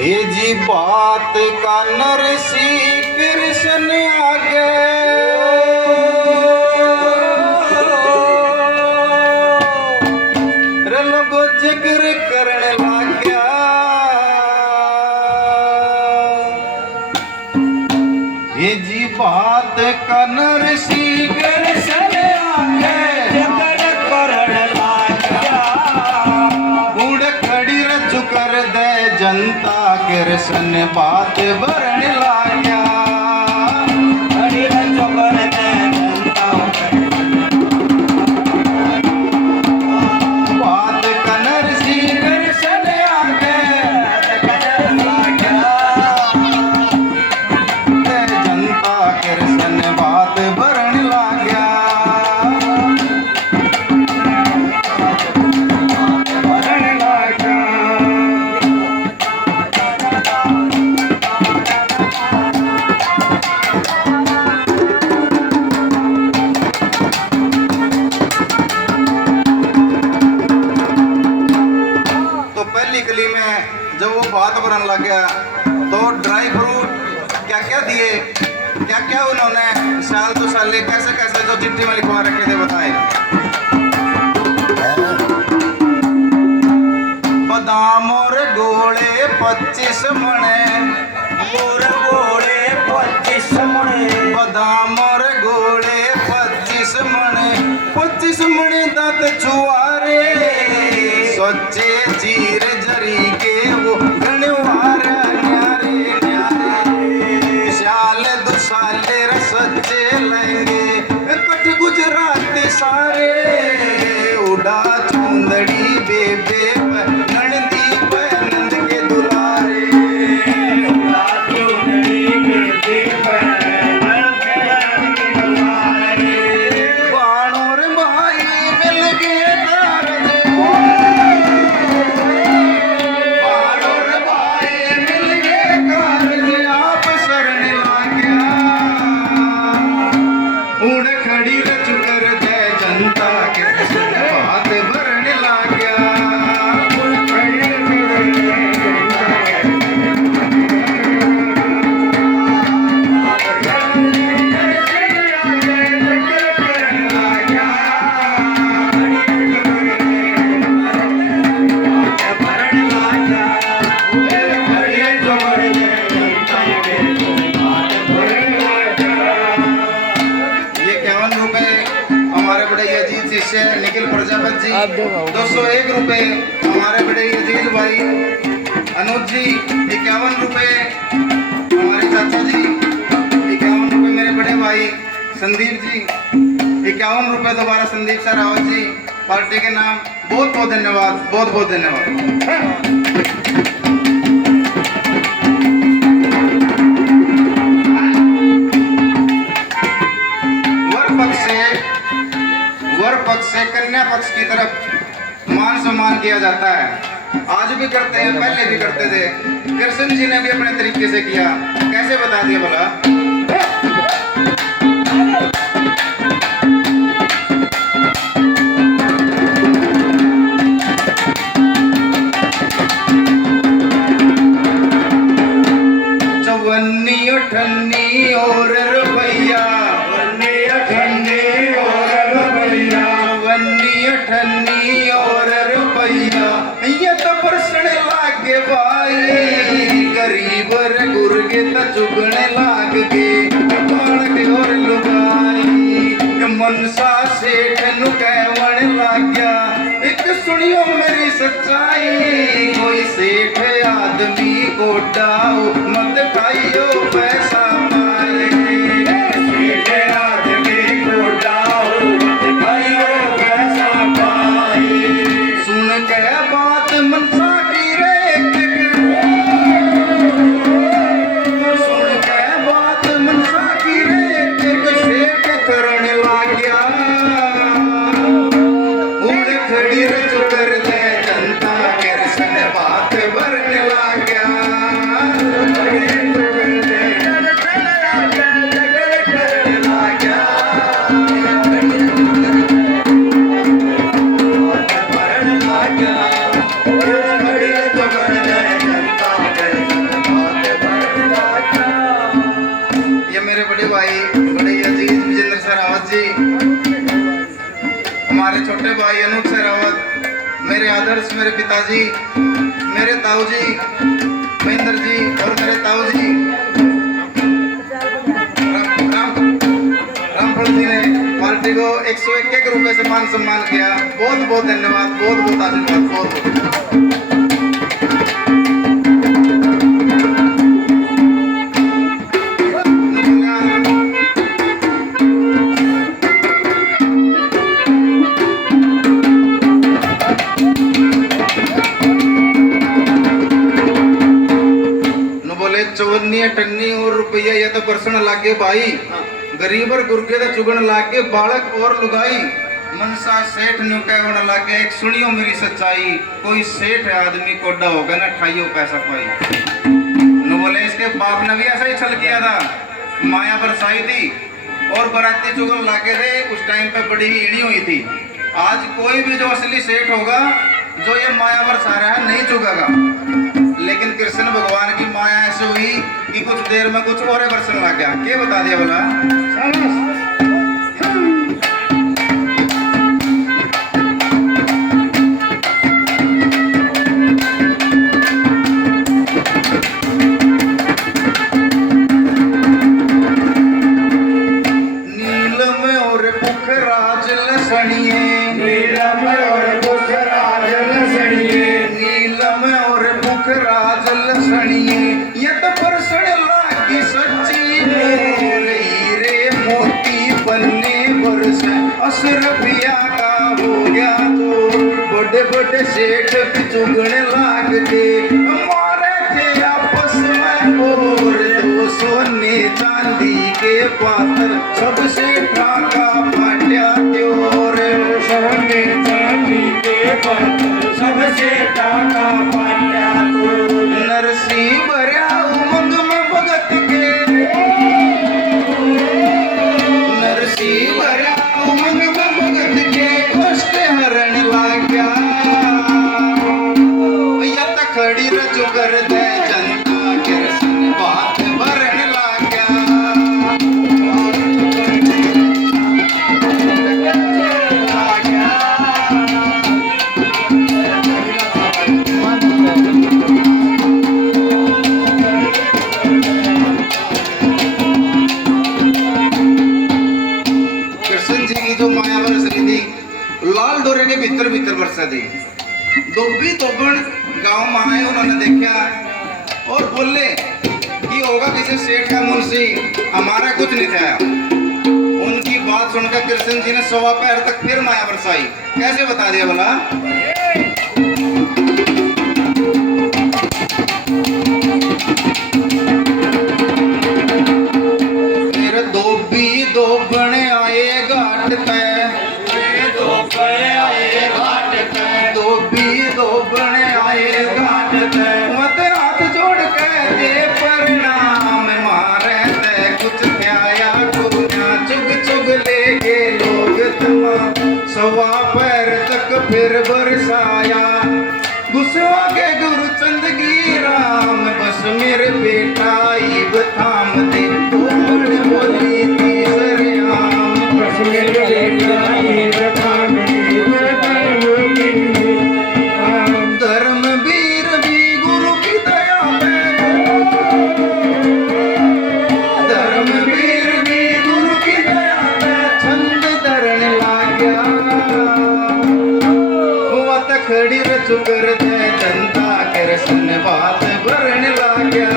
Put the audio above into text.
ये जी बात का नरसी कृष्ण आगे लोगो जिक्र करने लग गया। ये जी बात का नरसी कृष्ण आगे जिक्र करने लग गया। बूढ़ खड़ी रच कर दे जनता कृष्ण बात भरने लग गया। खड़ी रच कर दे जनता बात का नरसी कृष्ण आगे लग गया। जनता कृष्ण बात भरने लग गया। गली में जब वो बात बनने लग गया तो ड्राई फ्रूट क्या क्या दिए, क्या क्या उन्होंने साल तो साल कैसे कैसे जो चिट्ठी में लिखवा रखे थे बताए। बादाम और गोले 25 मणे, और गोले 25 मणे, बादाम और गोले 25 मणे, 25 मणे दांत छुआरे सोचे जीर जरी के वो गणवार न्यारे न्यारे साल दो साले रसचे लेंगे कट गुजरात सारे उड़ा चुंदड़ी बेबे नंदी नंद के दुलारे उड़ा चुंदड़ी बेबे नंद के दुलारे बाणोर भाई मिल गए निखिल प्रजापति जी 201 रुपए। हमारे बड़े अजीज भाई अनुज जी 51 रुपए। हमारे चाचा जी 51 रुपए। मेरे बड़े भाई संदीप जी 51 रुपए। दोबारा संदीप सर रावत जी पार्टी के नाम बहुत बहुत धन्यवाद, बहुत बहुत धन्यवाद। वर पक्ष से कन्या पक्ष की तरफ मान सम्मान किया जाता है। आज भी करते हैं, पहले भी करते थे। कृष्ण जी ने भी अपने तरीके से किया। कैसे बता दिया बोला। चौवन्नी अठन्नी और रुपया, अठन्नी और रुपया ये तो प्रश्न लागे भाई। गरीब गुर्गे तो चुगने लाग गए बालक और लुगाई। मनसा सेठ नु कहवन लाग गया एक सुनियो मेरी सच्चाई। कोई सेठ आदमी को डाओ मत खाइयो पैसा पाए। सेठ आदमी को डाओ मत खाइयो सुन के बात मनसा की रे, सुन के बात मनसा की रे सेठ करने लग गया। उड़ खड़ी रच कर दे जनता कृष्ण बात भरने लग गया। मेरे भाई अनूप से रावत, मेरे आदर्श, मेरे पिताजी, मेरे ताऊ जी महेंद्र जी और मेरे ताऊ जी रामफल जी ने पार्टी को 101 रुपए से मान सम्मान किया। बहुत बहुत धन्यवाद, बहुत बहुत आशीर्वाद, बहुत बहुत। चौवन्नी टन्नी और रुपया ये तो बरसन लागे भाई, गरीब और गुर्गे तो चुगन लागे, बालक और लुगाई मनसा सेठ न्यू कहने लागे। एक सुनियो मेरी सच्चाई, कोई सेठ आदमी कोडा होगा ना ठाइयो पैसा पाई। नु बोले इसके बाप ने भी ऐसा ही छल किया था, माया बरसाई थी और बराती चुगन लागे थे। उस टाइम पे बड़ी ही ईणी हुई थी। आज कोई भी जो असली सेठ होगा जो ये माया बरसा रहा है नहीं चुगेगा, लेकिन कृष्ण भगवान की माया ऐसी हुई कि कुछ देर में कुछ और बरसन लग गया। क्या बता दिया बोला? नीलम और पुखराज लसणिए, नीलम और पुखराज लसणिए, नीलम और पुखराज लसणिए, ये तो परसण लागी सच्ची हीरे मोती पन्ने बरस। असरफिया का हो गया तो बड़े बड़े सेठ भी चुगने लाग गए, मारे थे आपस में और दो सोने चांदी के पात्र। सबसे ठाका पाट्या त्योर, सोने चांदी के पात्र सबसे ठाका पाट्या त्योर। नरसी भरा उमंग में भगत के, नरसी भरा उमंग में भगत के कष्ट हरण लाग्या। या तक खड़ी रजू कर दे जनता के रसन बात भरण लाग्या। लाल डोरे के भीतर भीतर बरसा दी। धोबी धोबन गांव में आए, उन्होंने देखा और बोले कि होगा किसी सेठ का मुंशी, हमारा कुछ नहीं था। उनकी बात सुनकर कृष्ण जी ने 1.25 पैर तक फिर माया बरसाई। कैसे बता दिया बोला? मेरे धोबी धोबन आए घाट पे, धोबी धोबन आए घाट पे, मत हाथ जोड़ के दे प्रणाम। मारे ते कुछ ध्याया कुना, चुग चुग ले गए लोग तमाम। 1.25 पैर तक फिर बरसाया, गुस्सा के गुरु चंद की राम। बस मेरे बेटा इब थाम दे, बोल बोली थी सरेआम। बस मेरे बेटा इब थाम दे, धर्मवीर भी गुरु की दया पे, धर्मवीर भी गुरु की दया पे छंद धरण लाग्या। हुआ त खड़ी रचु कर दे जनता के रसन बात भरण लाग्या।